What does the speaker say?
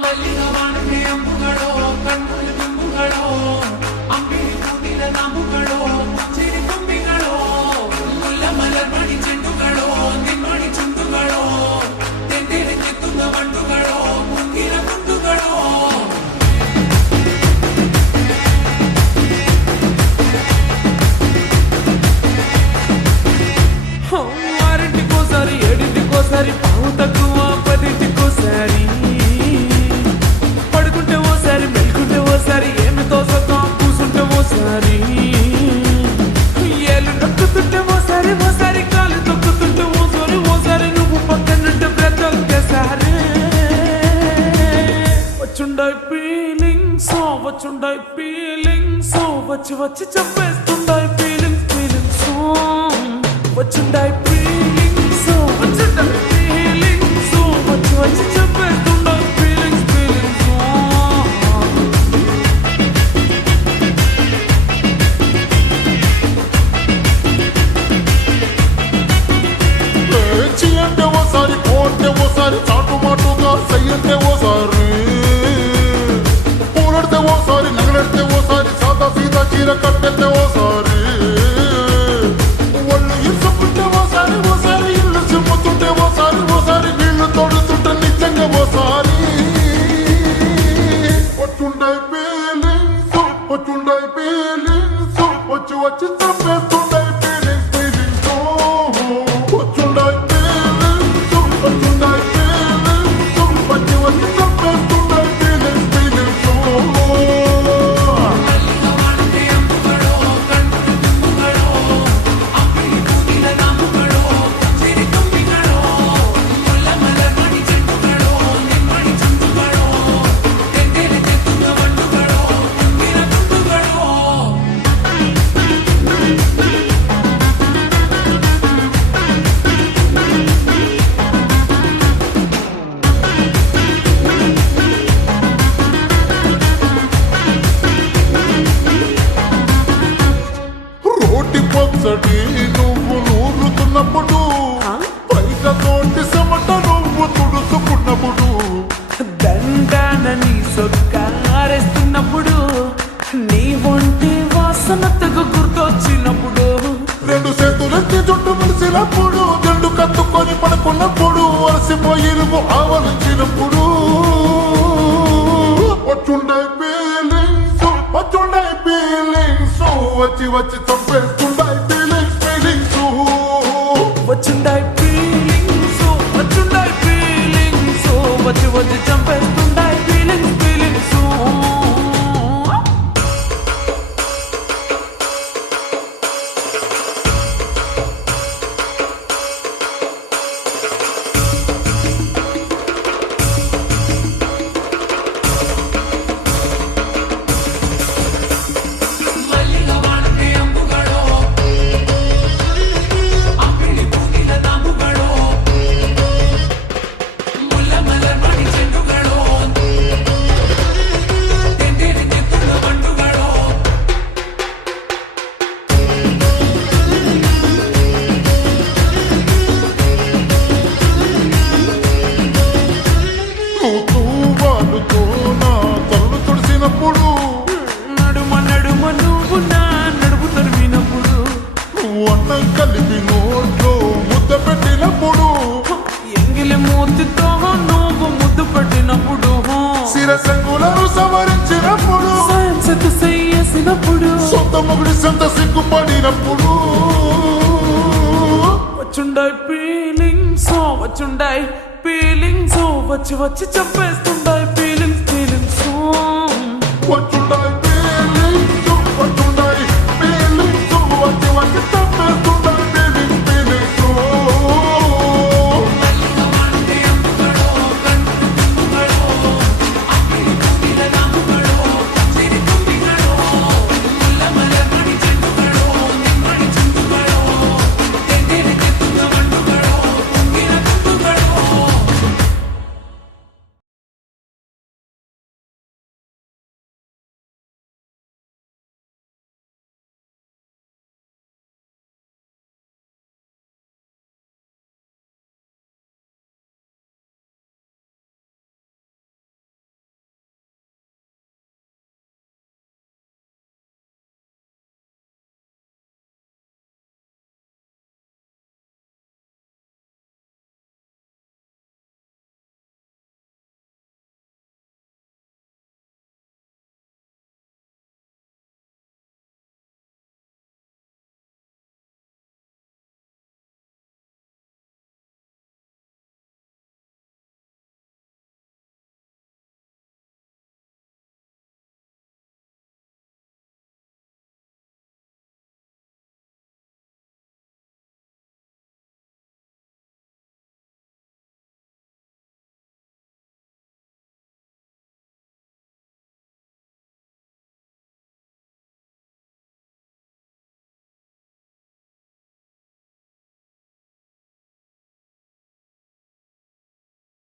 ಮಲ್ಲಿಗವಾಣಕ್ಕೆ ಅಂಬುಗಳೋ ಕಣ್ಣಲ್ಲಿ ತುಂಬುಗಳೋ ಅಂಬಿಳಿ ಕೂದಿನ ನಾಮುಗಳೋ ಚಿರಿ ತುಂಬಿಗಳೋ ಮುಲ್ಲ ಮಲರ್ ಮಣಿ ಚೆಂಡುಗಳೋ ನಿಮ್ಮಣಿ ಚುಂಡುಗಳೋ ತೆಂದಿರೆ ಕಿತ್ತುಂಗ ಮಂಡುಗಳೋ ಮುಂಗಿನ ಗುಂಡುಗಳೋ ಆರಿಂಟಿಗೋಸಾರಿ ಏడింటికోసారి పావు తక్కువ పదింటికోసారి పడుకుంటే ఓసారి మెలుకుంటే ఓసారి ఏమి తోసతో కూసుంటే ఓసారి ఏళ్ళు నొక్కుతుంటే ఓసారి ఓసారి కాలు తొక్కుతుంటే ఓసారి ఓసారి నువ్వు పక్కనుంటే బ్రతొక్కేసారి వచ్చుండాయి ఫీలింగ్స్ వచ్చుండాయి ఫీలింగ్స్ వచ్చి వచ్చి చెప్పేస్తుండాయి ఫీలింగ్స్ ఫీలింగ్స్ వచ్చుండాయి ఫీలింగ్స్ వచ్చుండాయి ఫీలింగ్స్ వచ్చి వచ్చి చెప్పేస్తుండాయి ఫీలింగ్స్ ఫీలింగ్స్ చి అంటే ఓసారి కోంటే ఓసారి చాటు మాటుగా సయ్యంటే ఓసారి పూలడితే ఓసారి నగలడితే ఓసారి సాదా సీదా చీర కట్టెత్తే ఓసారి ఒళ్ళు ఇసుకుంటే ఓసారి ఓసారి ఇల్లు చిమ్ముతుంటే ఓసారి ఓసారి నీళ్లు తోడుతుంటే నిజంగా ఓసారి వచ్చుండాయి ఫీలింగ్స్ వచ్చుండాయి ఫీలింగ్స్ వచ్చి వచ్చి చంపేస్తుండాయి ఫీలింగ్స్ ఫీలింగ్స్ వచ్చుండాయి ఫీలింగ్స్ వచ్చుండాయి ఫీలింగ్స్ వచ్చి వచ్చి చంపేస్తుండాయి ఫీలింగ్స్ ఫీలింగ్స్ ಮಲ್ಲಿಗವಾಣಕ್ಕೆ ಅಂಬುಗಳೋ ಕಣ್ಣಲ್ಲಿ ತುಂಬುಗಳೋ ಅಂಬಿಳಿ ಕೂದಿನ ನಾಮುಗಳೋ ಚಿರಿ ತುಂಬಿಗಳೋ ಮುಲ್ಲ ಮಲರ್ ಮಣಿ ಚೆಂಡುಗಳೋ ನಿಮ್ಮಣಿ ಚುಂಡುಗಳೋ ತೆಂದಿರೆ ಕಿತ್ತುಂಗ ಮಂಡುಗಳೋ ಮುಂಗಿನ ಗುಂಡುಗಳೋ రోటి పచ్చడి నువ్వు నూరుతున్నప్పుడు పైక తోటి సమట నువ్వు తుడుచుకున్నప్పుడు దండానని సొక్కారేస్తున్నప్పుడు నీ ఒంటి వాసనతకు గుర్తొచ్చినప్పుడు రెండు చేతులెత్తి జుట్టు ముడిసినప్పుడు జండు కత్తుకొని పడుకున్నప్పుడు అలసిపోయి నువ్వు ఆవలించినప్పుడు వచ్చుండే ఫీలింగ్స్ వచ్చుండే ఫీలింగ్స్ వచ్చి వచ్చి చంపేస్తుండే ఫీలింగ్స్ ఫీలింగ్స్ వచ్చుండాయి ఫీలింగ్స్ వచ్చుండాయి ఫీలింగ్స్ వచ్చి వచ్చి చంపేస్తుండాయి ఫీలింగ్స్ ఫీలింగ్స్ ಮಲ್ಲಿಗವಾಣಕ್ಕೆ ಅಂಬುಗಳೋ ಅಂಬಿಳಿ ಕೂದಿನ ನಾಮುಗಳೋ ಮುಲ್ಲ ಮಲರ್ ಮಣಿ ಚೆಂಡುಗಳೋ ತೆಂದಿರೆ ಕಿತ್ತುಂಗ ಮಂಡುಗಳೋ తూవాలుతో నా తలను తుడిసినప్పుడు నడుమ నడుమ నువ్వు నా నడుపు తరిమినప్పుడు నువ్వు అన్నం కలిపి నోట్లో ముద్ద పెట్టినప్పుడు ఎంగిలి మూతితో నువ్వు ముద్దు పెట్టినప్పుడు శిరసంగులను సవరించినప్పుడు సైన్సకు సయ్యేసినప్పుడు సొంత మొగుడి సొంత సిగ్గుపడినప్పుడు వచ్చుండాయి ఫీలింగ్స్ వచ్చుండాయి ఫీలింగ్స్ వచ్చి వచ్చి చంపేస్తుండ